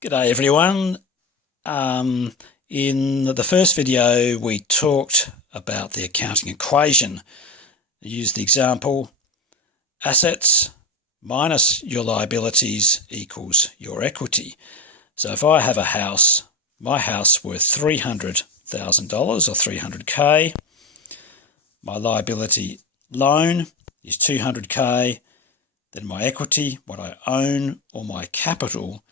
G'day everyone. In the first video we talked about the accounting equation. I used the example assets minus your liabilities equals your equity. So if I have a house, my house worth $300,000 or 300k, my liability loan is 200k, then my equity, what I own, or my capital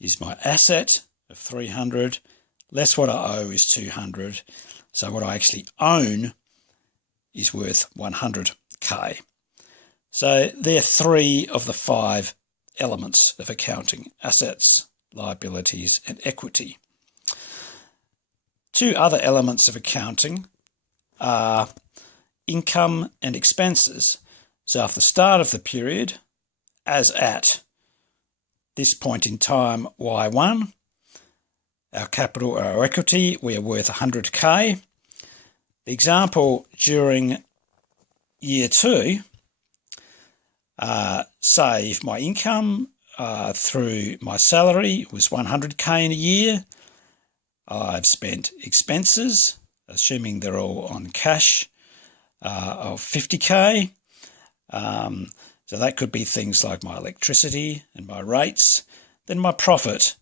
is my asset of 300 less what I owe is 200. So what I actually own is worth 100k. So they're three of the five elements of accounting: assets, liabilities, and equity. Two other elements of accounting are income and expenses. So at the start of the period, as at this point in time, Y1, our capital or our equity, we are worth 100k. The example during year two, say if my income through my salary was 100k in a year, I've spent expenses, assuming they're all on cash, of 50k. So that could be things like my electricity and my rates. Then my profit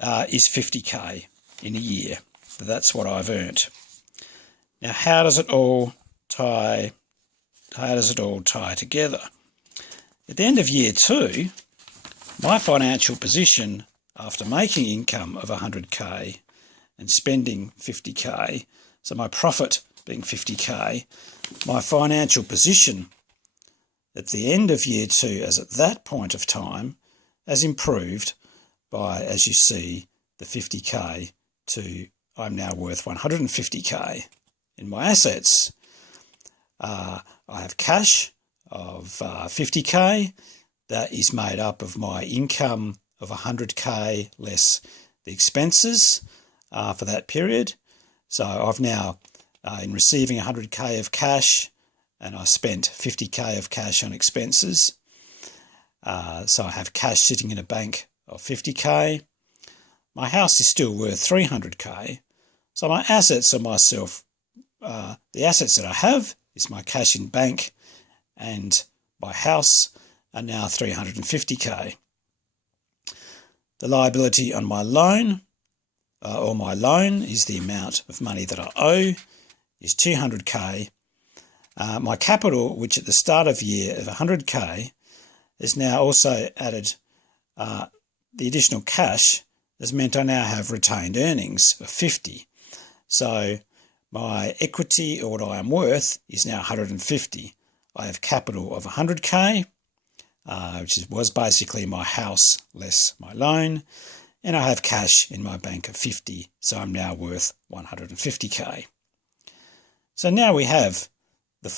is 50k in a year. So that's what I've earned. Now, how does it all tie together? At the end of year two, my financial position after making income of 100k and spending 50k, so my profit being 50k, my financial position at the end of year two, as at that point of time, has improved by, as you see, the 50k to I'm now worth 150k. In my assets, I have cash of 50k. That is made up of my income of 100k less the expenses for that period. So I've now, in receiving 100k of cash, and I spent 50k of cash on expenses. So I have cash sitting in a bank of 50k. My house is still worth 300k. So my assets are myself, the assets that I have is my cash in bank, and my house are now 350k. The liability on my loan, or my loan, is the amount of money that I owe, is 200k. My capital, which at the start of year of 100k, is now also added, the additional cash has meant I now have retained earnings of 50. So my equity, or what I am worth, is now 150. I have capital of 100k, which was basically my house less my loan, and I have cash in my bank of 50, so I'm now worth 150k. So now we have